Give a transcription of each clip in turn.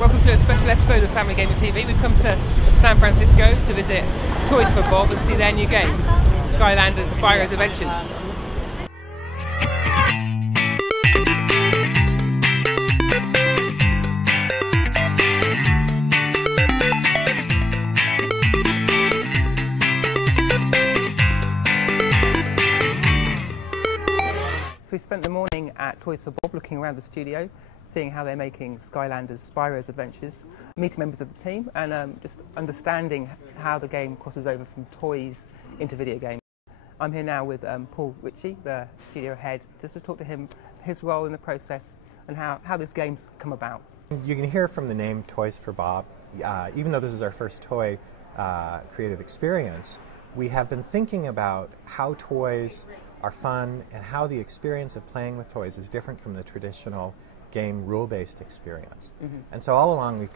Welcome to a special episode of Family Gaming TV. We've come to San Francisco to visit Toys for Bob and see their new game, Skylanders Spyro's Adventures. So we spent the morning at Toys for Bob looking around the studio, seeing how they're making Skylanders Spyro's Adventures, meeting members of the team and just understanding how the game crosses over from toys into video games. I'm here now with Paul Ritchie, the studio head, just to talk to him, his role in the process and how this game's come about. You can hear from the name Toys for Bob, even though this is our first toy creative experience, we have been thinking about how toys are fun and how the experience of playing with toys is different from the traditional game rule-based experience. And so all along we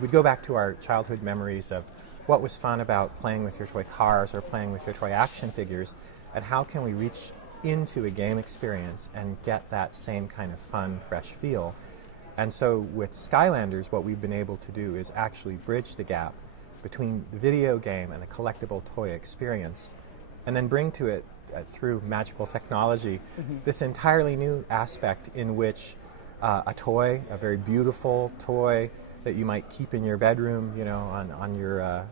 would go back to our childhood memories of what was fun about playing with your toy cars or playing with your toy action figures, and how can we reach into a game experience and get that same kind of fun, fresh feel. And so with Skylanders, what we've been able to do is actually bridge the gap between the video game and the collectible toy experience, and then bring to it through magical technology, this entirely new aspect in which a toy, a very beautiful toy that you might keep in your bedroom, you know, on your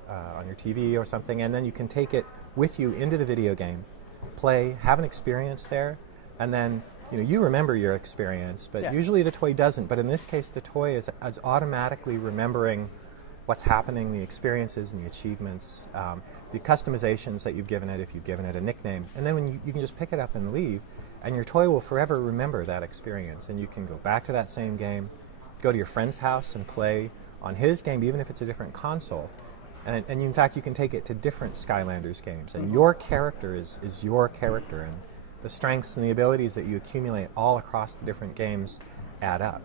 TV or something, and then you can take it with you into the video game, play, have an experience there, and then you remember your experience, but usually the toy doesn't. But in this case, the toy is automatically remembering what's happening, the experiences and the achievements, the customizations that you've given it if you've given it a nickname. And then when you can just pick it up and leave, and your toy will forever remember that experience. And you can go back to that same game, go to your friend's house and play on his game, even if it's a different console. And in fact, you can take it to different Skylanders games. And your character is your character. And the strengths and the abilities that you accumulate all across the different games add up.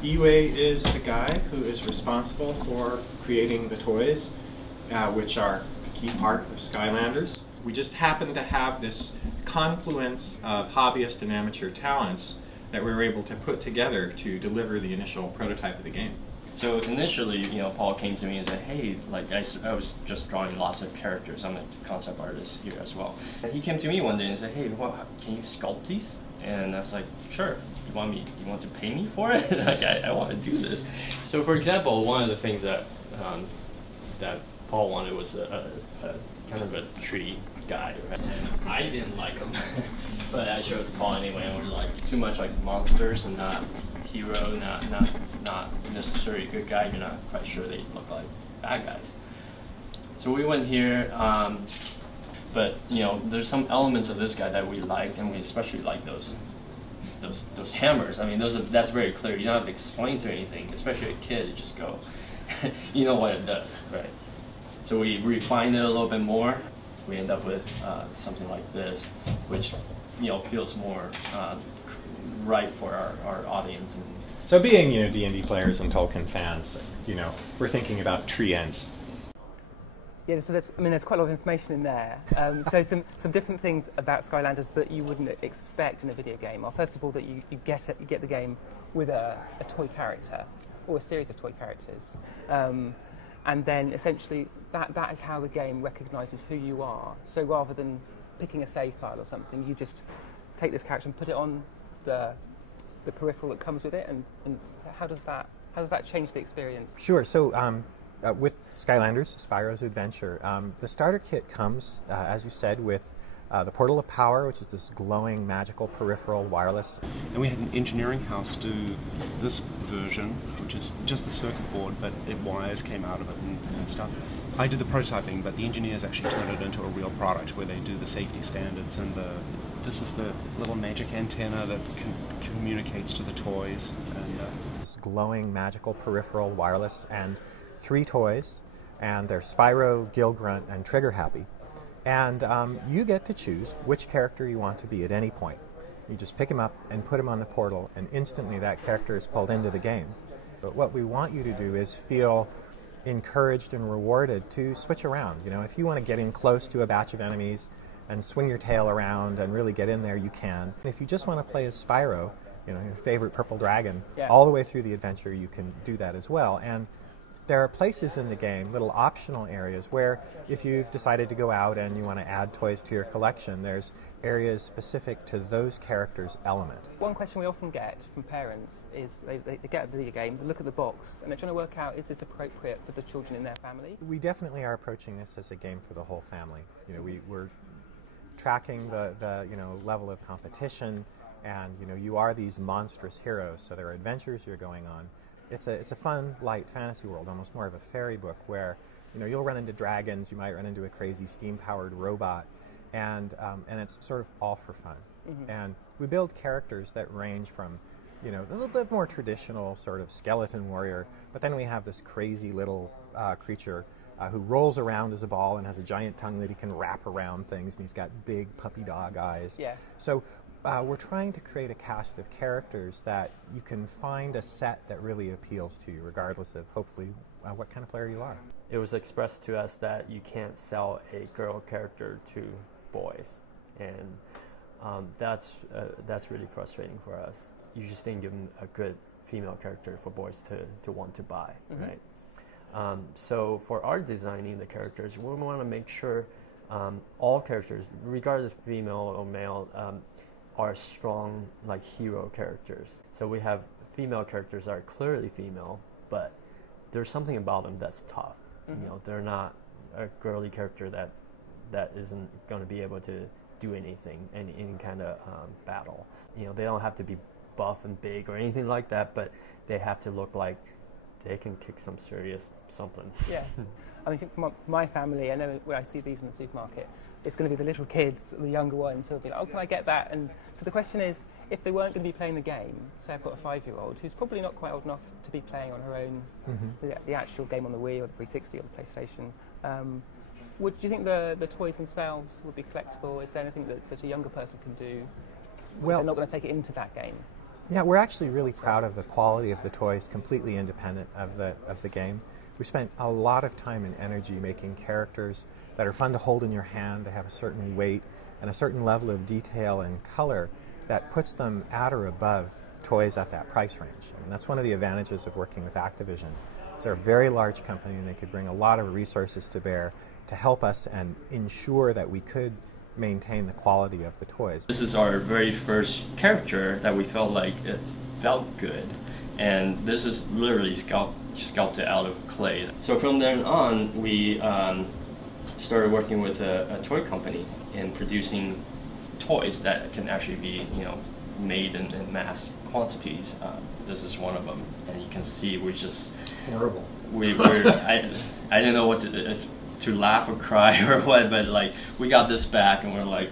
Iway is the guy who is responsible for creating the toys, which are a key part of Skylanders. We just happen to have this confluence of hobbyist and amateur talents that we were able to put together to deliver the initial prototype of the game. So initially, Paul came to me and said, hey, I was just drawing lots of characters. I'm a concept artist here as well. And he came to me one day and said, hey, can you sculpt these? And I was like, sure. You want to pay me for it? I want to do this. So for example, one of the things that that Paul wanted was a kind of a tree guy. Right? I didn't like him, but I showed it to Paul anyway, and we're like, too much like monsters and not hero, not necessarily a good guy. You're not quite sure they look like bad guys. So we went here, but there's some elements of this guy that we liked, and we especially like those hammers. I mean, that's very clear. You don't have to explain to anything, especially a kid. You just go, you know what it does, right? So we refined it a little bit more. We end up with something like this, which feels more right for our audience. So being D&D players and Tolkien fans, we're thinking about tree ends. Yeah, so there's quite a lot of information in there. So some different things about Skylanders that you wouldn't expect in a video game are, first of all, that you get the game with a toy character or a series of toy characters, and then essentially that is how the game recognises who you are. So rather than picking a save file or something, you just take this character and put it on the peripheral that comes with it. And how does that change the experience? Sure. So. With Skylanders, Spyro's Adventure, the starter kit comes, as you said, with the Portal of Power, which is this glowing, magical, peripheral, wireless. And we had an engineering house do this version, which is just the circuit board, but wires came out of it and stuff. I did the prototyping, but the engineers actually turned it into a real product where they do the safety standards, and this is the little magic antenna that communicates to the toys. And this glowing, magical, peripheral, wireless, and 3 toys, and they're Spyro, Gilgrunt, and Trigger Happy. And you get to choose which character you want to be at any point. You just pick him up and put him on the portal, and instantly that character is pulled into the game. But what we want you to do is feel encouraged and rewarded to switch around. You know, if you want to get in close to a batch of enemies and swing your tail around and really get in there, you can. If you just want to play as Spyro, you know, your favorite purple dragon, all the way through the adventure, you can do that as well. And there are places in the game, little optional areas, where if you've decided to go out and you want to add toys to your collection, there's areas specific to those characters' element. One question we often get from parents is they get a video game, they look at the box, and they're trying to work out, is this appropriate for the children in their family? We definitely are approaching this as a game for the whole family. You know, we're tracking the you know, level of competition, and you know, you are these monstrous heroes, so there are adventures you're going on. It's a fun, light fantasy world, almost more of a fairy book, where you know, you'll run into dragons, you might run into a crazy steam-powered robot, and it's sort of all for fun. And we build characters that range from, you know, a little bit more traditional sort of skeleton warrior, but then we have this crazy little creature who rolls around as a ball and has a giant tongue that he can wrap around things, and he's got big puppy dog eyes. Yeah. So we're trying to create a cast of characters that you can find a set that really appeals to you, regardless of hopefully what kind of player you are. It was expressed to us that you can't sell a girl character to boys, and that's really frustrating for us. You just didn't give them a good female character for boys to want to buy, right? So for our designing the characters, we want to make sure all characters, regardless of female or male, are strong, like, hero characters. So we have female characters that are clearly female, but there's something about them that's tough. You know, they're not a girly character that isn't going to be able to do anything in any kind of battle. You know, they don't have to be buff and big or anything like that, but they have to look like they can kick some serious something. Yeah. I mean, I think for my family, I know when I see these in the supermarket, it's going to be the little kids, the younger ones, who will be like, oh, can I get that? And so the question is, if they weren't going to be playing the game, say I've got a 5-year-old who's probably not quite old enough to be playing on her own, the actual game on the Wii or the 360 or the PlayStation, do you think the toys themselves would be collectible? Is there anything that a younger person can do if they're not going to take it into that game? Yeah, we're actually really proud of the quality of the toys, completely independent of the game. We spent a lot of time and energy making characters that are fun to hold in your hand, to have a certain weight and a certain level of detail and color that puts them at or above toys at that price range. I mean, that's one of the advantages of working with Activision. They're a very large company, and they could bring a lot of resources to bear to help us and ensure that we could maintain the quality of the toys. This is our very first character that we felt like it felt good, and this is literally sculpted out of clay. So from then on, we started working with a toy company in producing toys that can actually be, you know, made in mass quantities. This is one of them, and you can see we're just horrible. I didn't know what to laugh or cry or what, but like we got this back and we're like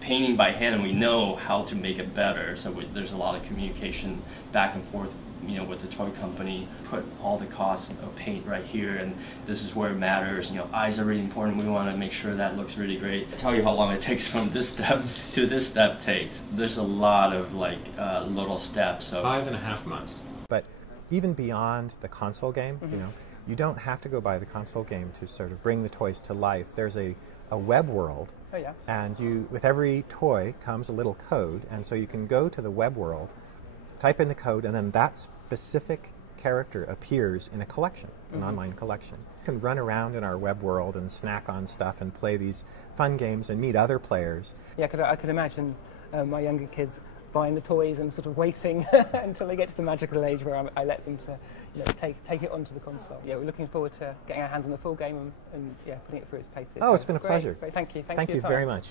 painting by hand, and we know how to make it better. So there's a lot of communication back and forth, you know, with the toy company. Put all the costs of paint right here, and this is where it matters. You know, eyes are really important. We want to make sure that looks really great. I tell you how long it takes from this step to this step takes. There's a lot of like little steps. So 5.5 months. But even beyond the console game, you know, you don't have to go buy the console game to sort of bring the toys to life. There's a web world, and with every toy comes a little code, and so you can go to the web world, type in the code, and then that specific character appears in a collection, an online collection. You can run around in our web world and snack on stuff and play these fun games and meet other players. Yeah, I could imagine my younger kids buying the toys and sort of waiting until they get to the magical age where I let them to, you know, take it onto the console. Yeah, we're looking forward to getting our hands on the full game and putting it through its paces. Oh, it's been a pleasure. Great, thank you. Thank you very much.